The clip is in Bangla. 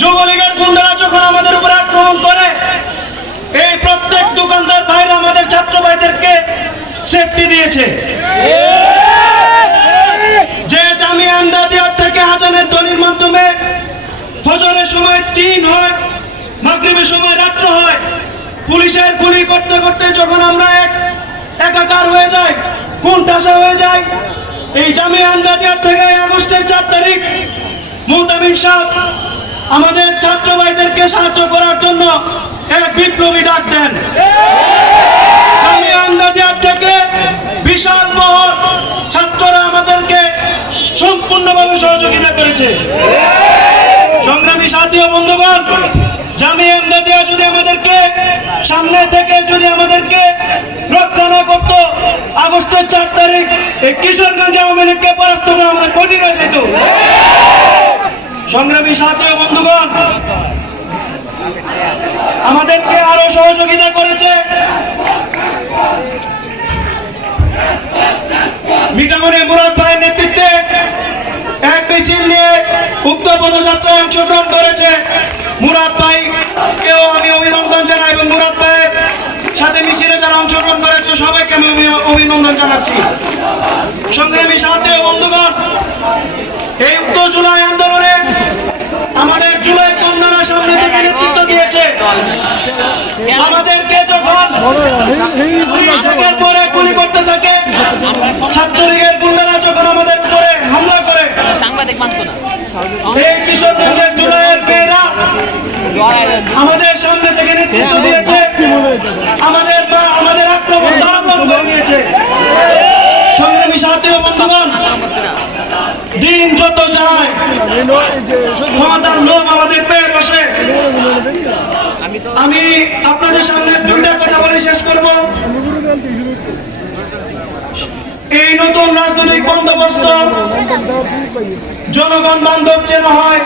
যুবলীগের গুন্ডারা যখন আমাদের উপর আক্রমণ করে, এই প্রত্যেক দোকানদার ভাইরা আমাদের ছাত্র ভাইদেরকে সেফটি দিয়েছে। যে জামিয়া আন্দাদিয়ার থেকে হাজানের দলির মাধ্যমে ফজরের সময় তিন হয়, মাগরিবের সময় রাত্র হয়, পুলিশের গুলি করতে করতে যখন আমরা এক একাকার হয়ে যাই কোন টাসা হয়ে যায় এই জামিয়া আন্দাদিয়ার থেকে আগস্টের চার তারিখ মুহতামিন সাহেব আমাদের ছাত্র ভাইদেরকে সাহায্য করার জন্য এক বিপ্লবী ডাক দেন। জামিয়া আন্দাদিয়ার থেকে বিশাল মহল ছাত্ররা আমাদেরকে সম্পূর্ণভাবে সহযোগিতা করেছে। সংগ্রামী সাথী ও বন্ধুগণ, জামিয়া আহমদিয়া যদি আমাদেরকে সামনে থেকে যদি আমাদেরকে রক্ষা না করতো, আগস্টের চার তারিখ কিশোরগঞ্জে আওয়ামী লীগকে পরাস্ত করে আমাদের কঠিন হয়ে যেত। সংগ্রামী সাথী বন্ধুগণ, আমাদেরকে আরও সহযোগিতা করেছে মিটামনে মুরাদ ভাইয়ের নেতৃত্বে এক মিছিল নিয়ে উক্ত পদযাত্রায় অংশগ্রহণ করেছে মুরাদ ভাই কেউ আমি অভিনন্দন জানাই এবং মুরাদ ভাইয়ের সাথে মিছিলে যারা অংশগ্রহণ করেছে সবাইকে আমি অভিনন্দন জানাচ্ছি। সংগ্রামী সাথে বন্ধুগণ, এই উক্ত জুলাই আন্দোলনে আমাদের জুলাই কন্যারা সামনে থেকে নেতৃত্ব দিয়েছে আমাদেরকে যখন পুলিশ একের পরে গুলি করতে থাকে ছাত্রলীগের গুন্ডারা যখন আমাদের উপরে হামলা করে সাংবাদিক মানত না। এই কিশোরগঞ্জের জুলাইয়ের মেয়েরা আমাদের সামনে থেকে নেতৃত্ব দিয়েছে আমাদের মা আমাদের আক্রমণ বন্ধ করে নিয়েছে। সংগ্রামী সাথী বন্ধুগণ দিন যত যায় ক্ষমতার লোভ আমাদের আমি আপনাদের সামনে দুইটা কথা বলে শেষ করব। এই নতুন রাজনৈতিক বন্দোবস্ত জনগণ বান্ধব যেন হয়